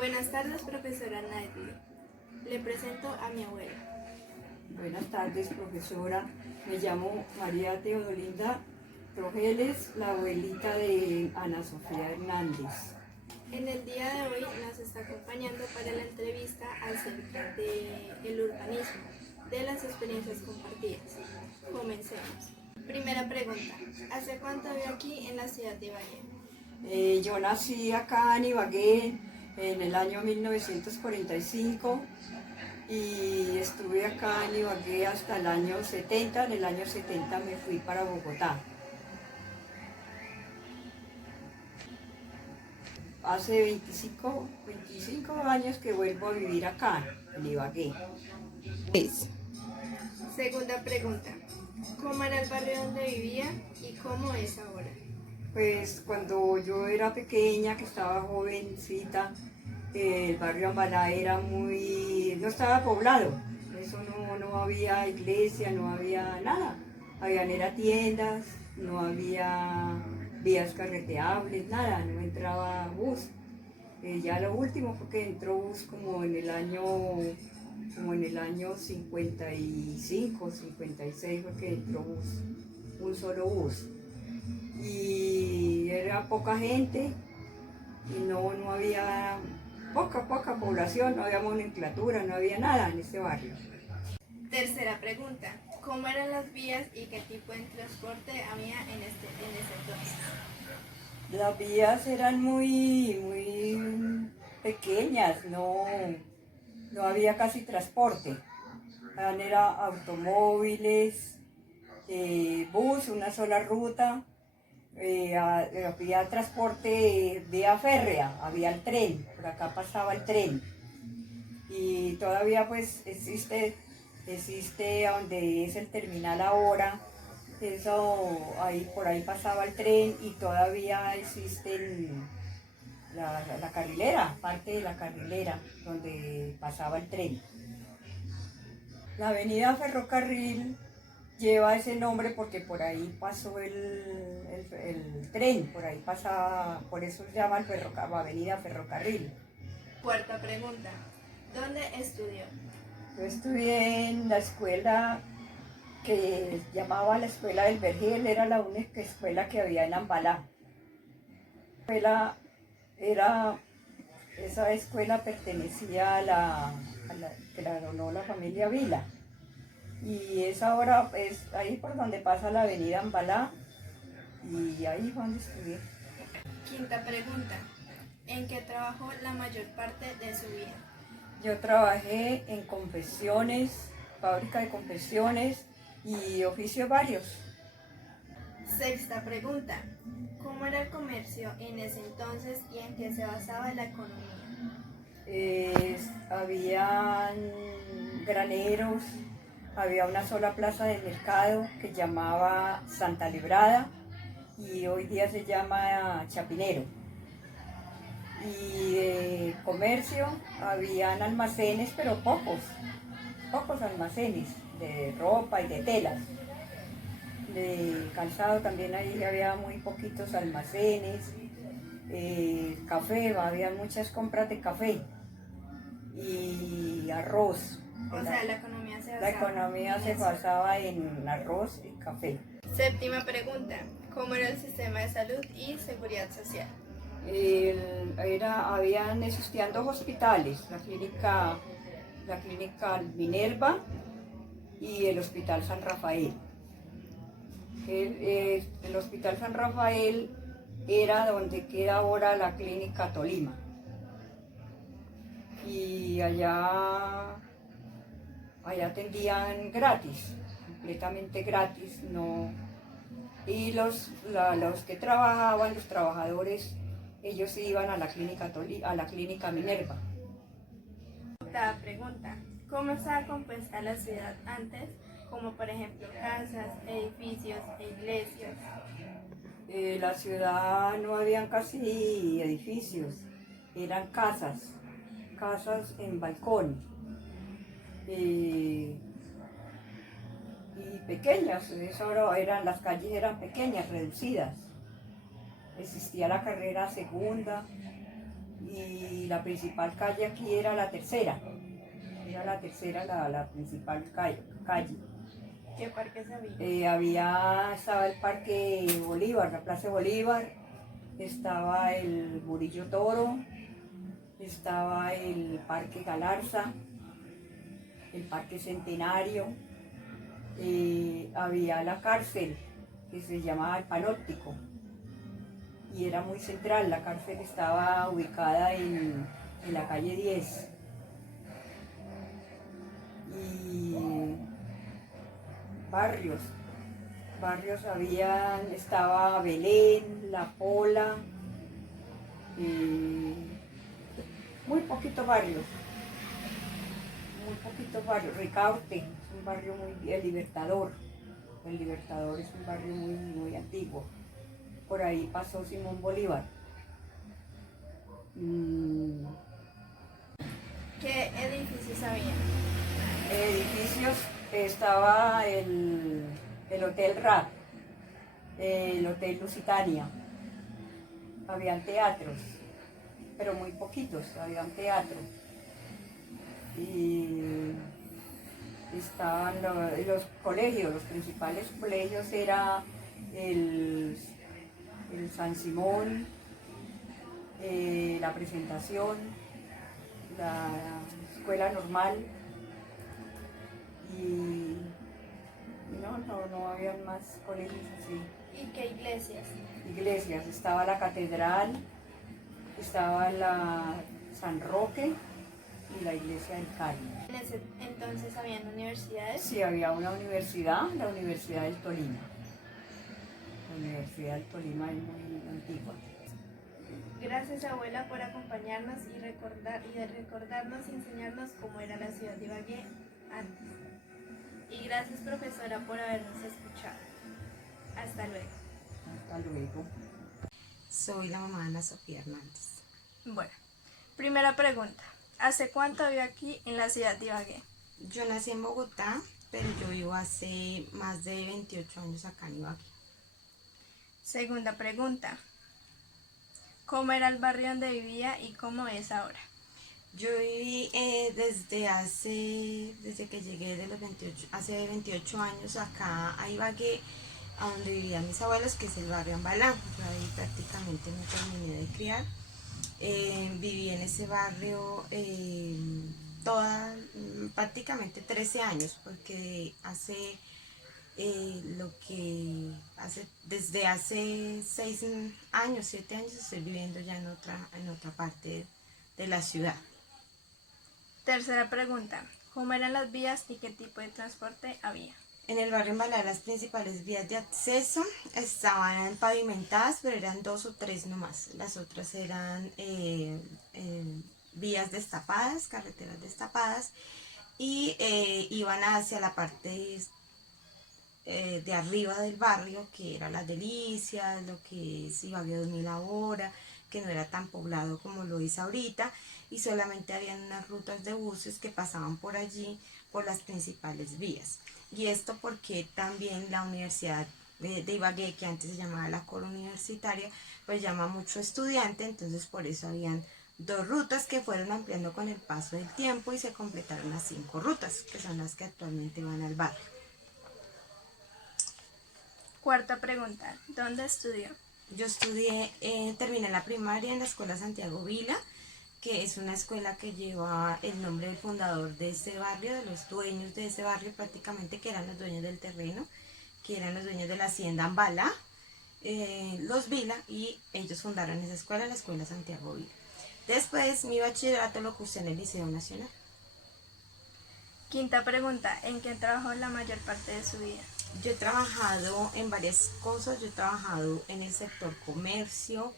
Buenas tardes, profesora Naidli. Le presento a mi abuela. Buenas tardes, profesora. Me llamo María Teodolinda Rogeles, la abuelita de Ana Sofía Hernández. En el día de hoy nos está acompañando para la entrevista acerca del urbanismo, de las experiencias compartidas. Comencemos. Primera pregunta. ¿Hace cuánto vive aquí en la ciudad de Ibagué? Yo nací acá en Ibagué en el año 1945 y estuve acá en Ibagué hasta el año 70. En el año 70 me fui para Bogotá. Hace 25 años que vuelvo a vivir acá, en Ibagué. Segunda pregunta. ¿Cómo era el barrio donde vivía y cómo es ahora? Pues cuando yo era pequeña, que estaba jovencita, el barrio Ambalá no estaba poblado, eso no había iglesia, no había nada, habían era tiendas, no había vías carreteables, nada, no entraba bus. Ya lo último fue que entró bus como en el año 55, 56 fue que entró bus, un solo bus. Y era poca gente y no había poca población, no había nomenclatura, no había nada en este barrio. Tercera pregunta. ¿Cómo eran las vías y qué tipo de transporte había en ese entonces? Las vías eran muy pequeñas, no había casi transporte. Eran automóviles, bus, una sola ruta. Había transporte vía férrea, había el tren, por acá pasaba el tren. Y todavía pues existe donde es el terminal ahora, ahí por ahí pasaba el tren y todavía existen la carrilera, parte de la carrilera donde pasaba el tren. La avenida Ferrocarril lleva ese nombre porque por ahí pasó el tren, por ahí pasaba, por eso se llama Avenida Ferrocarril. Cuarta pregunta. ¿Dónde estudió? Yo estudié en la escuela que llamaba la Escuela del Vergel, era la única escuela que había en Ambalá. Esa escuela pertenecía que la donó la familia Vila. Y es ahora, es ahí por donde pasa la avenida Ambalá, y ahí fue donde estudié. Quinta pregunta. ¿En qué trabajó la mayor parte de su vida? Yo trabajé en confecciones, fábrica de confecciones y oficios varios. Sexta pregunta. ¿Cómo era el comercio en ese entonces y en qué se basaba la economía? Habían graneros, había una sola plaza de mercado que llamaba Santa Librada y hoy día se llama Chapinero. Y de comercio habían almacenes, pero pocos almacenes de ropa y de telas. De calzado también ahí había muy poquitos almacenes. Café, había muchas compras de café y arroz. O sea, la economía se La basaba economía en se eso. basaba en arroz y café. Séptima pregunta. ¿Cómo era el sistema de salud y seguridad social? Existían dos hospitales, la clínica Minerva y el Hospital San Rafael. El Hospital San Rafael era donde queda ahora la clínica Tolima. Y allá atendían gratis, completamente gratis, no. Y los que trabajaban, los trabajadores, ellos iban a la clínica Minerva. Octava pregunta. ¿Cómo estaba compuesta la ciudad antes? Como por ejemplo casas, edificios e iglesias. La ciudad no habían casi edificios, eran casas en balcón. Y pequeñas, las calles eran pequeñas, reducidas. Existía la carrera segunda, y la principal calle aquí era la tercera. Era la tercera, la principal calle. ¿Qué parques había? Estaba el Parque Bolívar, la Plaza Bolívar, estaba el Murillo Toro, estaba el Parque Galarza, el Parque Centenario, había la cárcel que se llamaba el Panóptico y era muy central. La cárcel estaba ubicada en la calle 10. Y barrios, estaba Belén, La Pola, muy poquitos barrios, Ricaurte, es un barrio muy, el Libertador es un barrio muy, muy antiguo, por ahí pasó Simón Bolívar. ¿Qué edificios había? Edificios, estaba el Hotel Rad, el Hotel Lusitania, habían teatros, pero muy poquitos, habían teatros. Y estaban los colegios, los principales colegios era el San Simón, la Presentación, la Escuela Normal y no habían más colegios así. ¿Y qué iglesias? Iglesias, estaba la catedral, estaba la San Roque y la iglesia del Carmen. ¿En ese entonces habían universidades? Sí, había una universidad, la Universidad del Tolima. La Universidad del Tolima es muy antigua. Gracias, abuela, por acompañarnos y recordarnos y enseñarnos cómo era la ciudad de Ibagué antes. Y gracias, profesora, por habernos escuchado. Hasta luego. Hasta luego. Soy la mamá de Ana Sofía Hernández. Bueno, primera pregunta. ¿Hace cuánto vive aquí en la ciudad de Ibagué? Yo nací en Bogotá, pero yo vivo hace más de 28 años acá en Ibagué. Segunda pregunta. ¿Cómo era el barrio donde vivía y cómo es ahora? Yo viví desde que llegué hace 28 años acá a Ibagué, a donde vivían mis abuelos, que es el barrio Ambalá. Yo ahí prácticamente me terminé de criar. Viví en ese barrio prácticamente 13 años, porque desde hace 6 años, 7 años estoy viviendo ya en otra parte de la ciudad. Tercera pregunta. ¿Cómo eran las vías y qué tipo de transporte había? En el barrio Embalá las principales vías de acceso estaban pavimentadas, pero eran 2 o 3 nomás. Las otras eran vías destapadas, carreteras destapadas, y iban hacia la parte de arriba del barrio, que era Las Delicias, lo que es Ibagué 2000 ahora, que no era tan poblado como lo es ahorita, y solamente habían unas rutas de buses que pasaban por allí, por las principales vías. Y esto porque también la Universidad de Ibagué, que antes se llamaba la Coro Universitaria, pues llama mucho estudiante, entonces por eso habían 2 rutas que fueron ampliando con el paso del tiempo y se completaron las 5 rutas, que son las que actualmente van al barrio. Cuarta pregunta. ¿Dónde estudió? Yo terminé la primaria en la Escuela Santiago Vila, que es una escuela que lleva el nombre del fundador de este barrio, de los dueños de ese barrio prácticamente, que eran los dueños del terreno, que eran los dueños de la hacienda Ambalá, los Vila, y ellos fundaron esa escuela, la Escuela Santiago Vila. Después mi bachillerato lo cursé en el Liceo Nacional. Quinta pregunta. ¿En qué trabajó la mayor parte de su vida? Yo he trabajado en varias cosas, yo he trabajado en el sector comercio,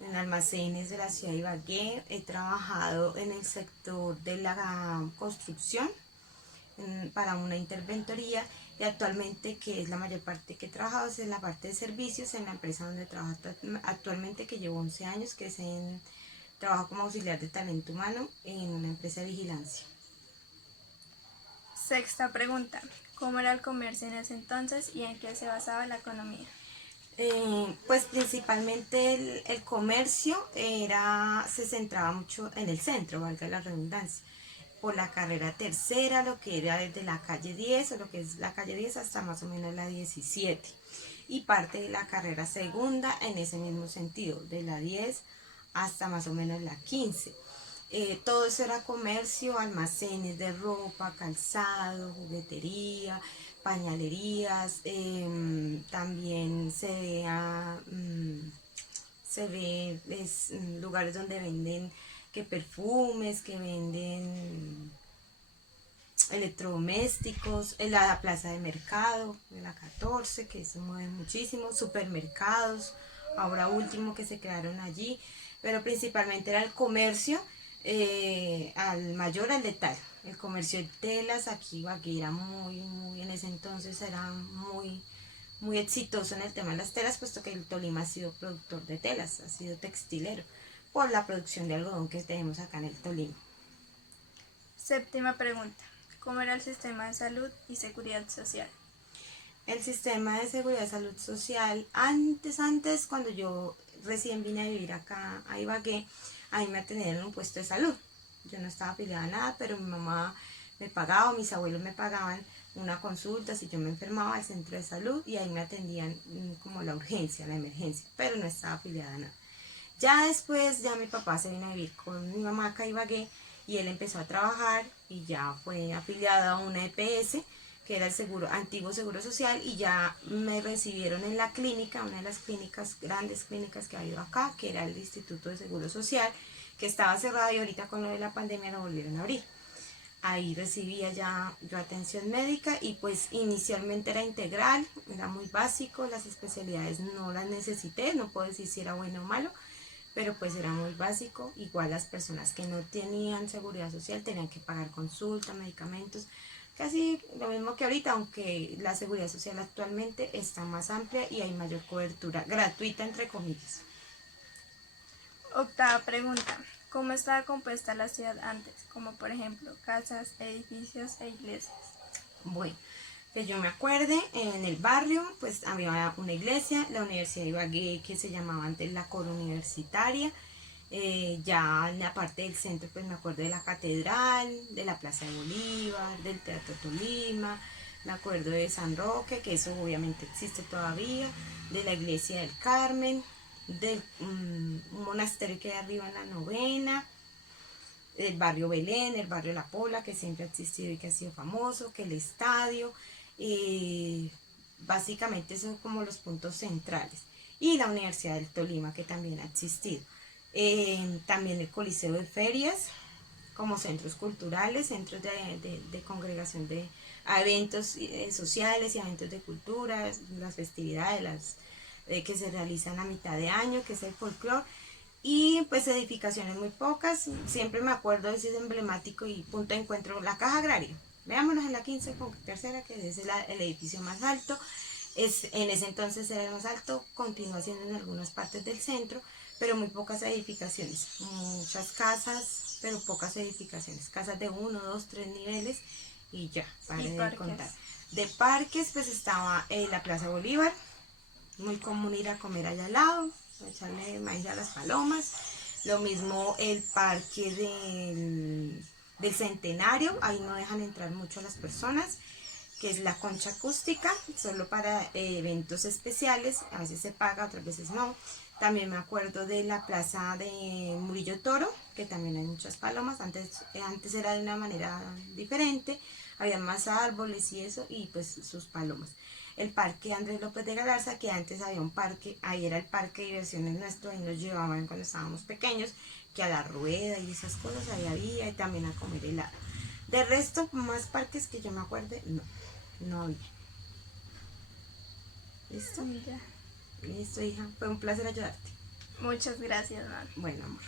en almacenes de la ciudad de Ibagué, he trabajado en el sector de la construcción para una interventoría, y actualmente, que es la mayor parte que he trabajado, es en la parte de servicios, en la empresa donde trabajo actualmente, que llevo 11 años, que es trabajo como auxiliar de talento humano en una empresa de vigilancia. Sexta pregunta. ¿Cómo era el comercio en ese entonces y en qué se basaba la economía? Pues principalmente el comercio se centraba mucho en el centro, valga la redundancia, por la carrera tercera, lo que era desde la calle 10 o lo que es la calle 10 hasta más o menos la 17, y parte de la carrera segunda en ese mismo sentido, de la 10 hasta más o menos la 15. Todo eso era comercio, almacenes de ropa, calzado, juguetería, pañalerías, también se ve lugares donde venden que perfumes, que venden electrodomésticos, en la plaza de mercado, en la 14, que se mueven muchísimo, supermercados, ahora último que se crearon allí, pero principalmente era el comercio, al mayor al detalle. El comercio de telas aquí era muy, en ese entonces era muy exitoso en el tema de las telas, puesto que el Tolima ha sido productor de telas, ha sido textilero, por la producción de algodón que tenemos acá en el Tolima. Séptima pregunta. ¿Cómo era el sistema de salud y seguridad social? El sistema de seguridad y salud social, antes, cuando yo recién vine a vivir acá a Ibagué, a mí me atendían en un puesto de salud. Yo no estaba afiliada a nada, pero mi mamá me pagaba, mis abuelos me pagaban una consulta si yo me enfermaba al centro de salud, y ahí me atendían como la urgencia, la emergencia, pero no estaba afiliada a nada. Ya después, ya mi papá se vino a vivir con mi mamá acá a Ibagué, y él empezó a trabajar y ya fue afiliado a una EPS, que era el antiguo Seguro Social, y ya me recibieron en la clínica, una de las grandes clínicas que ha habido acá, que era el Instituto de Seguro Social, que estaba cerrado, y ahorita con lo de la pandemia lo volvieron a abrir. Ahí recibía ya yo atención médica, y pues inicialmente era integral, era muy básico, las especialidades no las necesité, no puedo decir si era bueno o malo, pero pues era muy básico. Igual las personas que no tenían seguridad social tenían que pagar consulta, medicamentos, casi lo mismo que ahorita, aunque la seguridad social actualmente está más amplia y hay mayor cobertura gratuita, entre comillas. Octava pregunta. ¿Cómo estaba compuesta la ciudad antes? Como por ejemplo casas, edificios e iglesias. Bueno, que yo me acuerde, en el barrio pues había una iglesia, la Universidad de Ibagué, que se llamaba antes la Coro Universitaria. Ya en la parte del centro pues me acuerdo de la catedral, de la Plaza de Bolívar, del Teatro Tolima, me acuerdo de San Roque, que eso obviamente existe todavía, de la iglesia del Carmen, del monasterio que hay arriba en la Novena, el barrio Belén, el barrio La Pola, que siempre ha existido y que ha sido famoso, que el estadio, básicamente son como los puntos centrales. Y la Universidad del Tolima, que también ha existido. También el Coliseo de Ferias, como centros culturales, centros de congregación a eventos sociales y eventos de cultura, las festividades que se realizan a mitad de año, que es el folclore. Y pues edificaciones muy pocas, siempre me acuerdo, ese es emblemático y punto de encuentro, la Caja Agraria. Veámonos en la 15 con tercera, que es el edificio más alto. En ese entonces era el más alto, continúa siendo en algunas partes del centro, pero muy pocas edificaciones. Muchas casas, pero pocas edificaciones. Casas de 1, 2, 3 niveles y ya, para de contar. De parques, pues estaba la Plaza Bolívar, muy común ir a comer allá al lado, echarle maíz a las palomas. Lo mismo el parque del Centenario, ahí no dejan entrar mucho a las personas, que es la concha acústica, solo para eventos especiales, a veces se paga, otras veces no. También me acuerdo de la plaza de Murillo Toro, que también hay muchas palomas, antes era de una manera diferente, había más árboles y eso, y pues sus palomas. El parque Andrés López de Galarza, que antes había un parque, ahí era el parque de diversiones nuestro, ahí nos llevaban cuando estábamos pequeños, que a la rueda y esas cosas ahí había, y también a comer helado. De resto, más parques que yo me acuerde, no había. ¿Listo? Ya. Listo, hija. Fue un placer ayudarte. Muchas gracias, mamá. Bueno, amor.